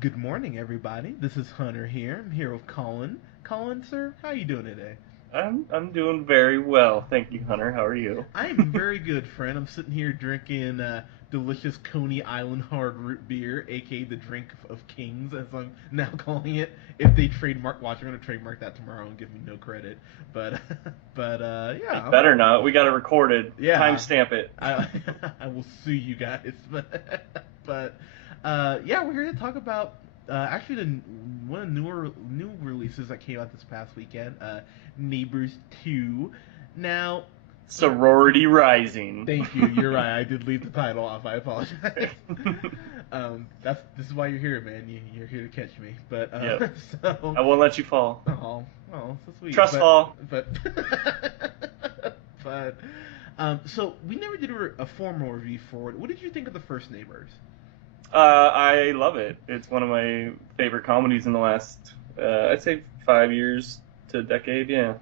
Good morning, everybody. This is Hunter here. I'm here with Colin. Colin, sir, how you doing today? I'm doing very well, thank you, Hunter. How are you? I am very good, friend. I'm sitting here drinking delicious Coney Island hard root beer, aka the drink of kings, as I'm now calling it. If they trademark, watch, I'm gonna trademark that tomorrow and give me no credit. But, They yeah, better not. We got it recorded. yeah, Timestamp it. I I will sue you guys. But yeah, we're here to talk about actually one of the new releases that came out this past weekend, Neighbors 2. Now, Sorority Rising. thank you. You're right. I did leave the title off. I apologize. This is why you're here, man. You're here to catch me. But Yep. so I won't let you fall. so sweet. Trust fall. But but so we never did a formal review for it. What did you think of the first Neighbors? I love it. It's one of my favorite comedies in the last, I'd say, 5 years to a decade. Yeah.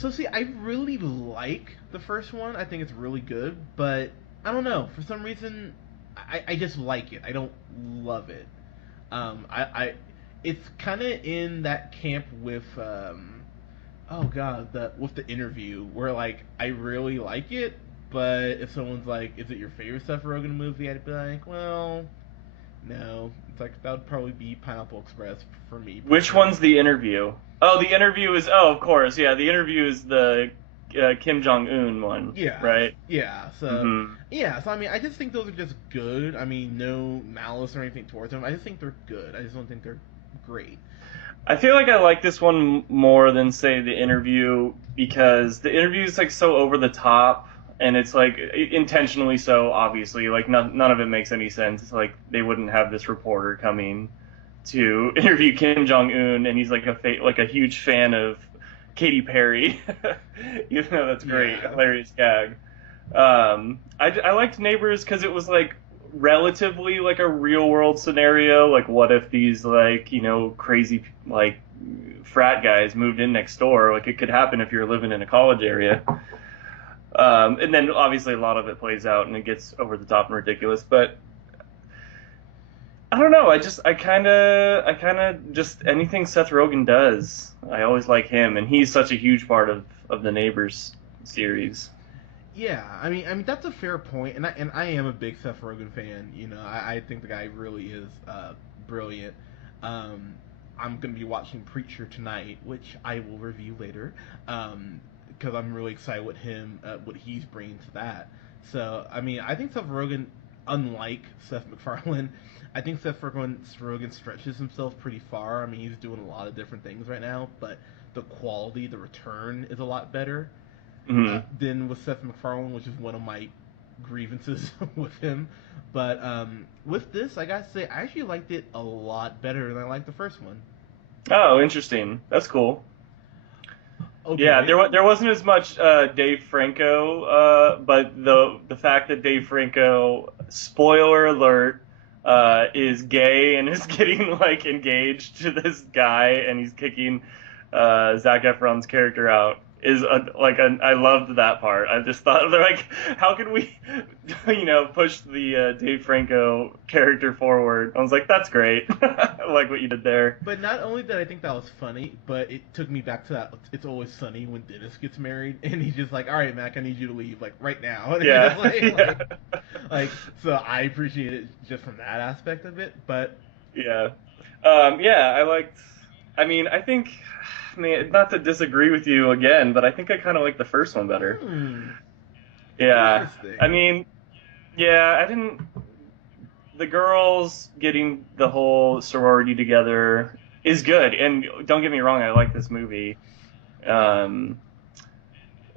So see, I really like the first one. I think it's really good, but I don't know. For some reason, I just like it. I don't love it. I it's kind of in that camp with oh god, the with the interview where like I really like it, but if someone's like, "Is it your favorite Seth Rogen movie?" I'd be like, "Well, no." It's like that would probably be Pineapple Express for me Which personally. one's the interview? Oh, the interview is. Oh, of course. Yeah, the interview is the Kim Jong Un one, Yeah, right? yeah. So, Mm-hmm. yeah. So I mean, I just think those are just good. I mean, no malice or anything towards them. I just think they're good. I just don't think they're great. I feel like I like this one more than say the interview because the interview is like so over the top and it's like intentionally so obviously like none of it makes any sense. It's like they wouldn't have this reporter coming to interview Kim Jong Un and he's like like a huge fan of Katy Perry. Even though that's great, Yeah, hilarious gag. I liked Neighbors because it was like relatively like a real world scenario. Like, what if these like crazy like frat guys moved in next door? Like, it could happen if you're living in a college area. And then obviously a lot of it plays out and it gets over the top and ridiculous. But I don't know. I kind of just anything Seth Rogen does, I always like him, and he's such a huge part of the Neighbors series. yeah. I mean that's a fair point, and I am a big Seth Rogen fan. I think the guy really is brilliant. Um, I'm gonna be watching Preacher tonight, which I will review later. Because I'm really excited with him, what he's bringing to that. So, I mean, I think Seth Rogen, unlike Seth MacFarlane, I think Seth Rogen stretches himself pretty far. I mean, he's doing a lot of different things right now, but the quality, the return is a lot better Mhm. than with Seth MacFarlane, which is one of my grievances with him. But with this, I gotta say, I actually liked it a lot better than I liked the first one. Oh, interesting. That's cool. Yeah, Okay. there wasn't as much Dave Franco, but the fact that Dave Franco, spoiler alert, is gay and is getting like engaged to this guy, and he's kicking Zac Efron's character out is I loved that part. I just thought they're like, how can we, push the Dave Franco character forward? I was like, that's great. I like what you did there. But not only did I think that was funny, but it took me back to that "It's Always Sunny" when Dennis gets married, and he's just like, "All right, Mac, I need you to leave, like right now." And it's Yeah, like, yeah. so I appreciate it just from that aspect of it. But Yeah. Yeah, I liked. I mean, I think, man, not to disagree with you again, but I think I kind of like the first one better. hmm, Yeah. I interesting. mean, yeah, I didn't. The girls getting the whole sorority together is good, and don't get me wrong, I like this movie. Um,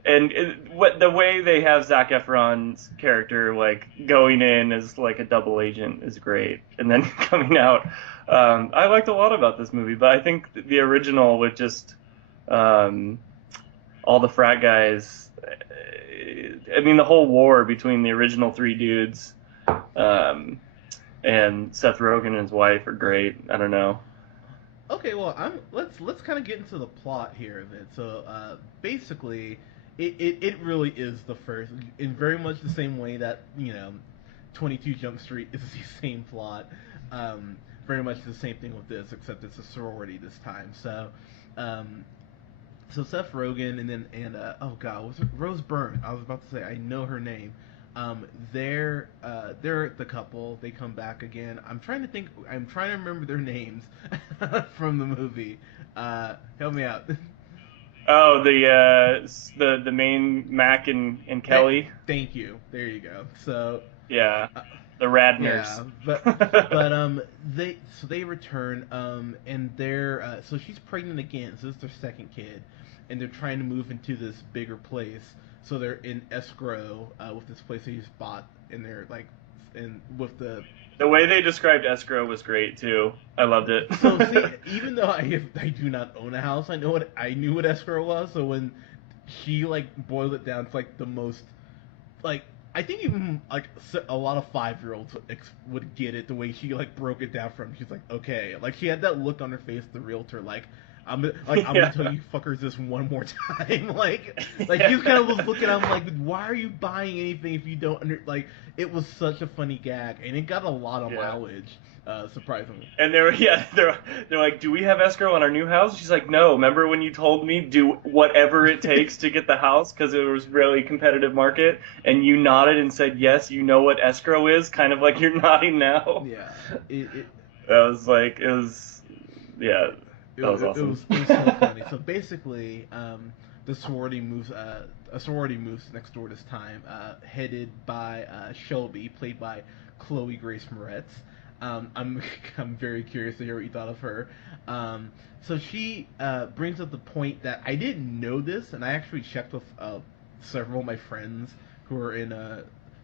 and what the way they have Zac Efron's character like going in as like a double agent is great, and then coming out. I liked a lot about this movie, but I think the original with just um, all the frat guys. I mean, the whole war between the original three dudes um, and Seth Rogen and his wife are great. I don't know. Okay, well, let's kind of get into the plot here then. So, basically, it really is the first, in very much the same way that 22 Jump Street is the same plot. Um, very much the same thing with this, except it's a sorority this time. Um, so Seth Rogen and oh god, was it Rose Byrne? I was about to say I know her name. Um, they're the couple. They come back again. I'm trying to think. I'm trying to remember their names from the movie. Help me out. Oh, the main Mac and Kelly. Thank you. There you go. So Yeah, uh, the Radners. yeah, but they return and they're so she's pregnant again. So this is their second kid, and they're trying to move into this bigger place. So they're in escrow with this place they just bought, and they're like, and with the The way they described escrow was great too. I loved it. so see, even though I do not own a house, I knew what escrow was. So when she like boiled it down to like the most like I think even like a lot of 5-year-olds would get it the way she like broke it down from. She's like, okay, like she had that look on her face, the realtor, like I'm Yeah. gonna tell you fuckers this one more time, like Yeah. you kind of was looking. I'm like, why are you buying anything if you don't like? It was such a funny gag, and it got a lot of Yeah. mileage, surprisingly. And they're like, do we have escrow on our new house? She's like, no. Remember when you told me do whatever it takes to get the house because it was really competitive market, and you nodded and said yes. You know what escrow is, kind of like you're nodding now. Yeah, it That was like it was, yeah, that was awesome. it was so funny. So basically, the sorority moves. A sorority moves next door this time, headed by Shelby, played by Chloe Grace Moretz. I'm I'm very curious to hear what you thought of her. So she brings up the point that I didn't know this, and I actually checked with several of my friends who are in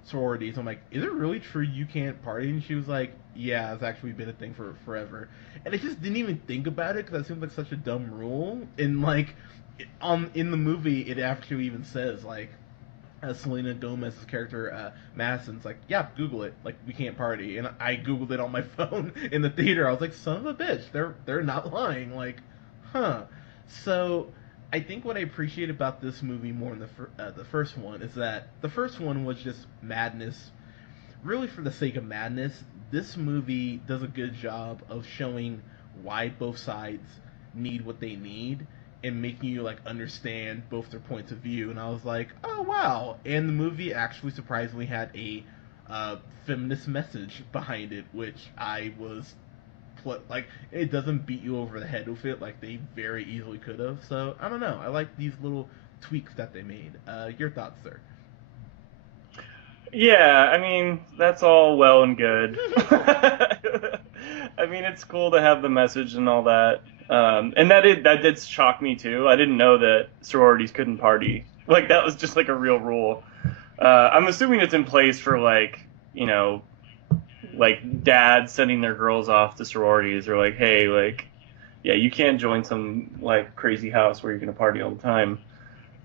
sororities. I'm like, is it really true you can't party? And she was like, yeah, it's actually been a thing for forever. And I just didn't even think about it because that seems like such a dumb rule. And like, in the movie, it actually even says like, Selena Gomez's character Madison's like, yeah, Google it. Like, we can't party, and I Googled it on my phone in the theater. I was like, son of a bitch, they're not lying. Like, huh. So I think what I appreciate about this movie more than the first one is that the first one was just madness, really for the sake of madness. This movie does a good job of showing why both sides need what they need and making you like understand both their points of view. And I was like, oh wow! And the movie actually surprisingly had a feminist message behind it, which I was like, it doesn't beat you over the head with it like they very easily could have. So I don't know. I like these little tweaks that they made. Your thoughts, sir? Yeah, I mean, that's all well and good. I mean, it's cool to have the message and all that. And that did shock me too. I didn't know that sororities couldn't party. Like that was just like a real rule. I'm assuming it's in place for like, you know, like dads sending their girls off to sororities or like, hey, like, yeah, you can't join some like crazy house where you're gonna party all the time.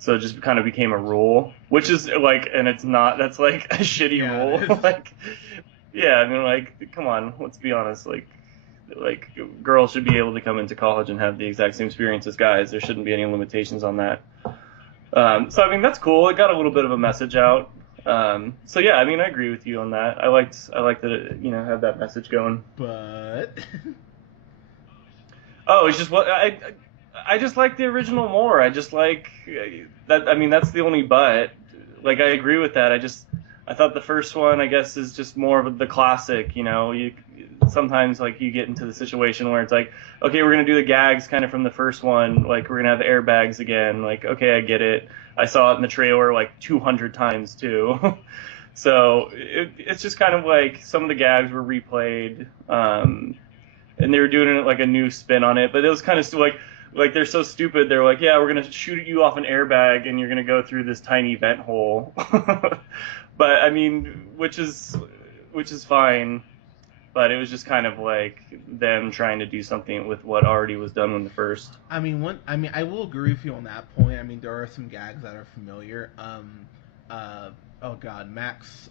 So it just kind of became a rule, which is like, and it's not. That's like a shitty Yeah, rule. it is. Like, yeah, I mean, like, come on, let's be honest. Like girls should be able to come into college and have the exact same experience as guys. There shouldn't be any limitations on that. So I mean, that's cool. It got a little bit of a message out. So yeah, I mean, I agree with you on that. I liked that it, you know, had that message going. But Oh, it's just what I just like the original more. I just like that. I mean, that's the only but. Like, I agree with that. I thought the first one, I guess, is just more of the classic. You know, you sometimes like you get into the situation where it's like, okay, we're gonna do the gags kind of from the first one. Like, we're gonna have airbags again. Like, okay, I get it. I saw it in the trailer like 200 times too. So it's just kind of like some of the gags were replayed. And they were doing it like a new spin on it, but it was kind of like they're so stupid. They're like, yeah, we're gonna shoot you off an airbag, and you're gonna go through this tiny vent hole. But I mean, which is fine. But it was just kind of like them trying to do something with what already was done in the first. I will agree with you on that point. I mean, there are some gags that are familiar. Oh God, Mac's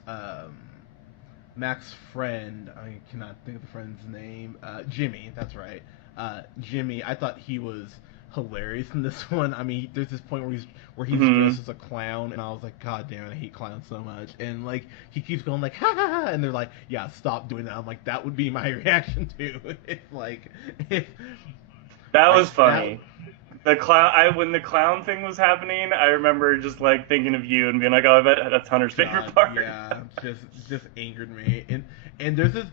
friend, I cannot think of the friend's name. Jimmy, that's right. Jimmy, I thought he was hilarious in this one. I mean, there's this point where he's Hmm. dressed as a clown, and I was like, God damn it, I hate clowns so much. And like he keeps going like ha ha ha, and they're like, yeah, stop doing that. I'm like, that would be my reaction too. If like if That like was that. funny. The clown. When the clown thing was happening, I remember just like thinking of you and being like, "Oh, I bet that's Hunter's favorite God, part." yeah, just angered me. And there's this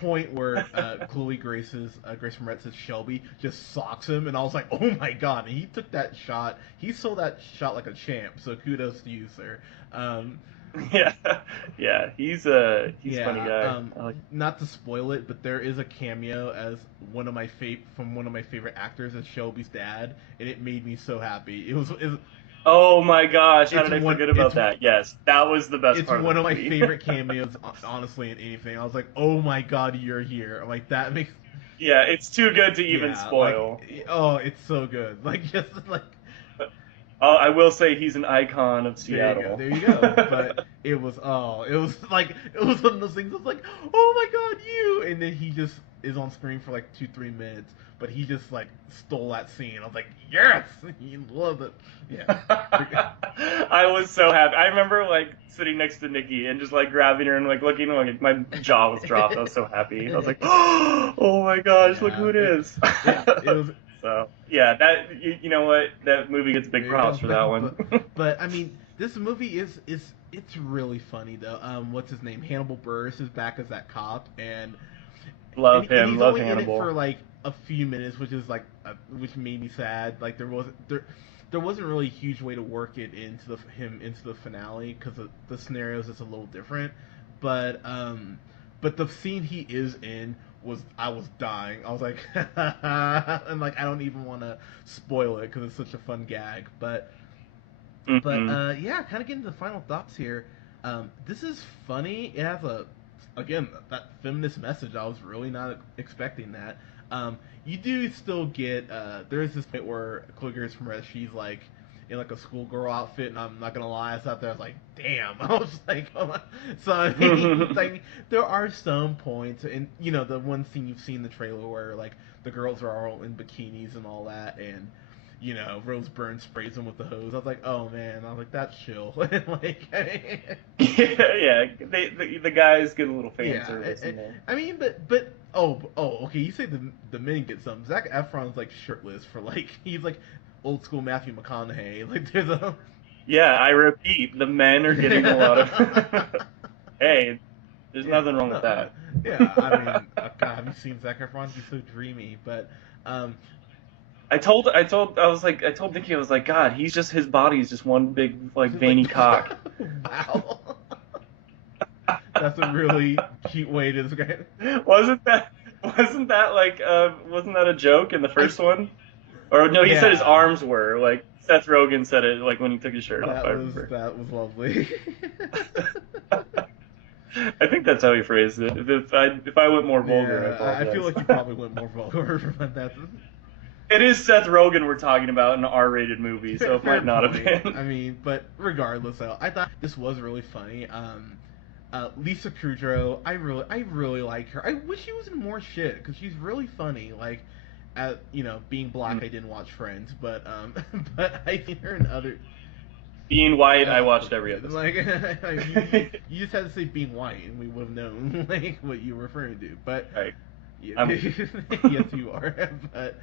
point where Grace Moretz's Shelby just socks him, and I was like, oh my God! And he took that shot. He sold that shot like a champ. So kudos to you, sir. Um, Yeah, yeah. He's a funny yeah. guy. I like. Not to spoil it, but there is a cameo as one of my favorite actors as Shelby's dad, and it made me so happy. Oh my gosh, how It's did I one forget it's about that? Yes, that was the best it's part of the one of my movie. favorite cameos, honestly, in anything. I was like, "Oh my God, you're here!" I'm like that makes, Yeah, it's too good to even yeah, like, spoil. oh, it's so good. Like, just like, I will say he's an icon of Seattle. there you go. But it was like, it was one of those things. It's like, "Oh my God, you!" And then he just is on screen for like 2-3 minutes, but he just like stole that scene. I was like, "Yes, you love it." Yeah. I was so happy. I remember like sitting next to Nikki and just like grabbing her and like looking, like my jaw was dropped. I was so happy. I was like, "Oh my gosh, look who Yeah, it is!" it was. So yeah, you know what, that movie gets big There you go. props for that one. But I mean, this movie is it's really funny though. What's his name? Hannibal Buress is back as that cop, Love and him, he's love only in it for Hannibal. like a few minutes, which is like which made me sad. Like there wasn't really a huge way to work it into him into the finale because the scenarios is a little different. But but the scene he is in was I was dying. I was like, and like I don't even want to spoil it because it's such a fun gag. But Hmm. yeah, kind of getting to the final thoughts here. This is funny. It has a again that feminist message. I was really not expecting that. You do still get there is this point where Chloe Grace Moretz, she's like in like a schoolgirl outfit, and I'm not gonna lie, I sat there, I was like, damn. I was like, oh my. So I mean, like there are some points, and you know the one scene you've seen in the trailer where like the girls are all in bikinis and all that, and you know, Rose Byrne sprays him with the hose. I was like, oh man, I was like, that's chill. Like, Yeah, the guys get a little fan yeah, service in there. I mean, okay, you say the men get some. Zac Efron's like shirtless for like he's like old school Matthew McConaughey. Like there's a Yeah, I repeat, the men are getting a lot of. Hey, there's yeah, nothing wrong with no, that. yeah. I mean, God, have you seen Zac Efron? He's so dreamy, but um, I told Vicky, I was like, God, his body is just one big like like veiny cock. wow, that's a really cute way to describe it. Wasn't that wasn't that a joke in the I first one? Or no, he said his yeah, arms were like Seth Rogen said it like when he took his shirt off. I remember. that was lovely. I think that's how he phrased it. If I went more vulgar, I Yeah, I feel apologize. like you probably went more vulgar, but that's It is Seth Rogen we're talking about in an R-rated movie, so it fair might not have point. been. I mean, but regardless, though, I thought this was really funny. Lisa Kudrow, I really like her. I wish she was in more shit because she's really funny. Like, you know, being black, I didn't watch Friends, but but I seen her in other. Being white, I watched every episode. Like, you just had to say being white, and we would have known like what you were referring to. But Right. yeah, I'm, yes, you are. But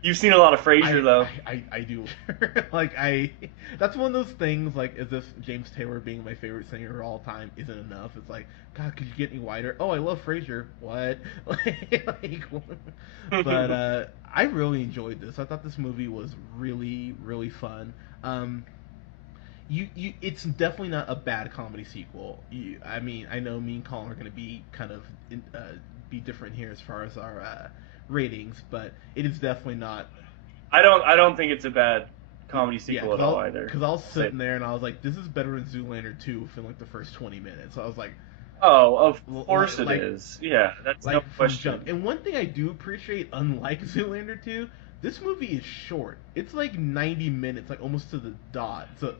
you've seen a lot of Frasier, though. I do. Like that's one of those things like as if James Taylor being my favorite singer of all time isn't enough. It's like, God, could you get any whiter? Oh, I love Frasier. What? Like, but I really enjoyed this. I thought this movie was really fun. It's definitely not a bad comedy sequel. I mean, I know me and Colin are going to be kind of be different here as far as our ratings, but it is definitely not. I don't think it's a bad comedy Yeah, sequel at all either. because I was I'll say. sitting there and I was like, this is better than Zoolander 2 within like the first 20 minutes. So I was like, Oh, of course it like is. Yeah, that's no from jump. question. And one thing I do appreciate, unlike Zoolander 2, this movie is short. It's like 90 minutes, like almost to the dot. So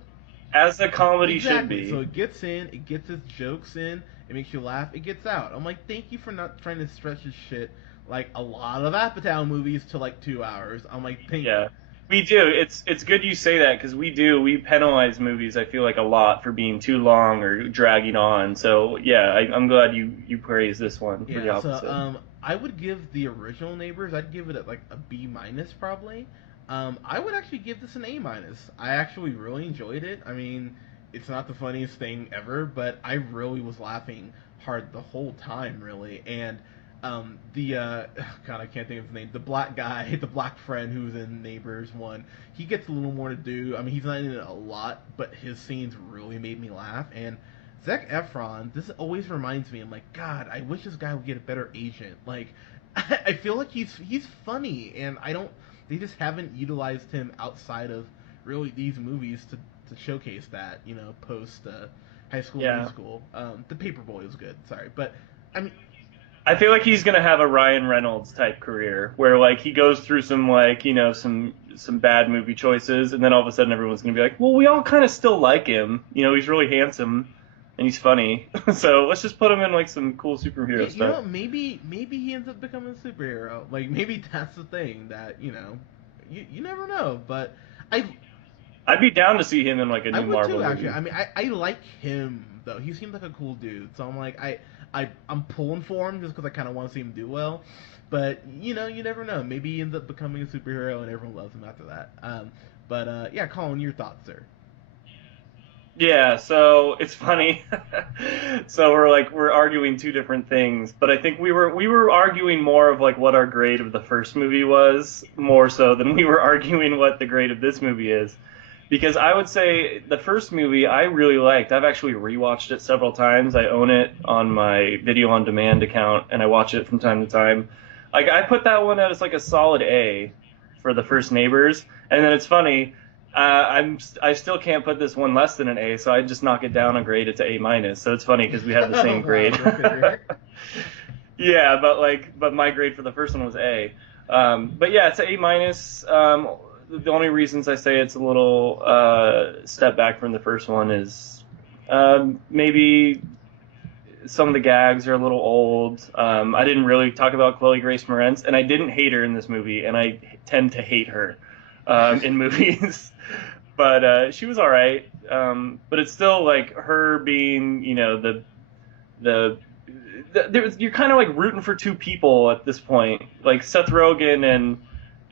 As a comedy should exactly. So be. it gets in, it gets its jokes in, it makes you laugh, it gets out. I'm like, thank you for not trying to stretch this shit like a lot of Apatow movies to like 2 hours. I'm like, think, Yeah, we do. It's good you say that because we penalize movies. I feel like a lot for being too long or dragging on. So yeah, I'm glad you praise this one for the yeah. So opposite. I would give the original Neighbors. I'd give it like a B minus probably. I would actually give this an A minus. I actually really enjoyed it. I mean, it's not the funniest thing ever, but I really was laughing hard the whole time, really. And the God, I can't think of his name. The black guy, the black friend who's in Neighbors one, he gets a little more to do. I mean, he's not in it a lot, but his scenes really made me laugh. And Zac Efron, this always reminds me. I'm like, God, I wish this guy would get a better agent. Like, I feel like he's funny, and I don't. They just haven't utilized him outside of really these movies to showcase that. Post High School Yeah. Musical. The Paperboy was good. Sorry, but I mean, I feel like he's gonna have a Ryan Reynolds type career where like he goes through some like some bad movie choices and then all of a sudden everyone's gonna be like, well, we all kind of still like him. He's really handsome and he's funny, so let's just put him in like some cool superhero stuff. maybe he ends up becoming a superhero. Like maybe that's the thing that you never know. But I I'd be down to see him in like a I new would Marvel too, actually. movie. I mean, I like him though. He seems like a cool dude. So I'm like, I'm pulling for him just because I kind of want to see him do well. But you never know. Maybe he ends up becoming a superhero and everyone loves him after that. But yeah, Colin, your thoughts, sir? Yeah, so it's funny. So we're arguing two different things, but I think we were arguing more of like what our grade of the first movie was, more so than we were arguing what the grade of this movie is. Because I would say the first movie I really liked. I've actually rewatched it several times. I own it on my video on demand account and I watch it from time to time. Like I put that one as like a solid A for the first Neighbors. And then it's funny, I still can't put this one less than an A, so I just knock it down a grade. It's A minus. So it's funny because we have the same Wow, grade. go figure. Yeah, but my grade for the first one was A. But yeah, it's A minus. The only reasons I say it's a little step back from the first one is maybe some of the gags are a little old. I didn't really talk about Chloe Grace Moretz, and I didn't hate her in this movie, and I tend to hate her in movies. But she was all right. But it's still like her being, the you're kind of like rooting for two people at this point, like Seth Rogen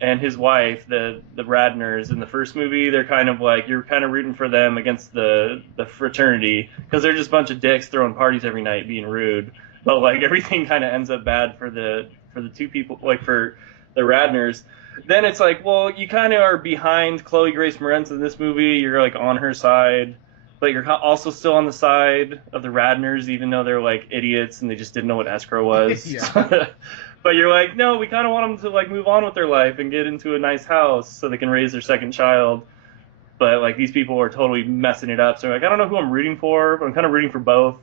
and his wife, the Radners in the first movie. They're kind of like you're kind of rooting for them against the fraternity because they're just a bunch of dicks throwing parties every night, being rude. But like everything kind of ends up bad for the two people, like for the Radners. Then it's like, well, you kind of are behind Chloe Grace Moretz in this movie. You're like on her side, but you're also still on the side of the Radners, even though they're like idiots and they just didn't know what escrow was. Yeah. But you're like, no, we kind of want them to like move on with their life and get into a nice house so they can raise their second child. But like these people are totally messing it up. So like, I don't know who I'm rooting for, but I'm kind of rooting for both.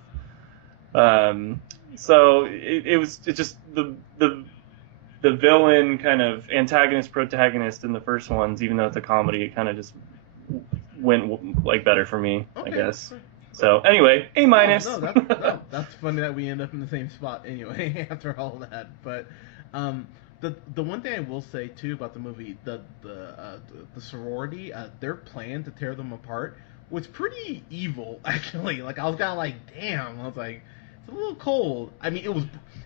So it's just the villain kind of antagonist protagonist in the first ones, even though it's a comedy, it kind of just went like better for me, I Okay. guess. So anyway, A minus. That's funny that we end up in the same spot anyway after all that. But the one thing I will say too about the movie, the sorority, their plan to tear them apart was pretty evil actually. Like I was kind of like, damn. I was like, it's a little cold. I mean, it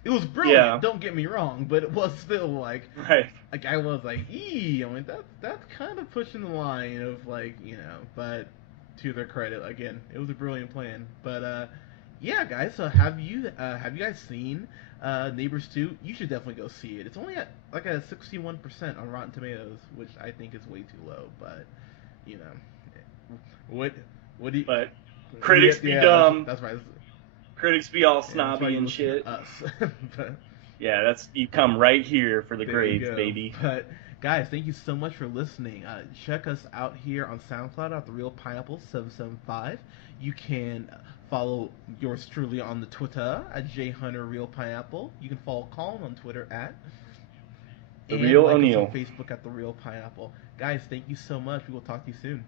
was brilliant. Yeah. Don't get me wrong, but it was still Right. like I was like, I mean, that's kind of pushing the line of like but to their credit, again, it was a brilliant plan. But yeah, guys. So have you guys seen Neighbors 2? You should definitely go see it. It's only at like a 61% on Rotten Tomatoes, which I think is way too low. But you know, what what do you? But critics be Yeah, dumb. that's right. Critics be all Yeah, that's why snobby you and listen shit. to us. But, Yeah, that's you come right here for the there you grades, go. baby. But guys, thank you so much for listening. Check us out here on SoundCloud at the Real Pineapple 775. You can follow yours truly on the Twitter at jhunterrealpineapple. You can follow Colin on Twitter at The and real like us on O'Neill. Facebook at the Real Pineapple. Guys, thank you so much. We will talk to you soon.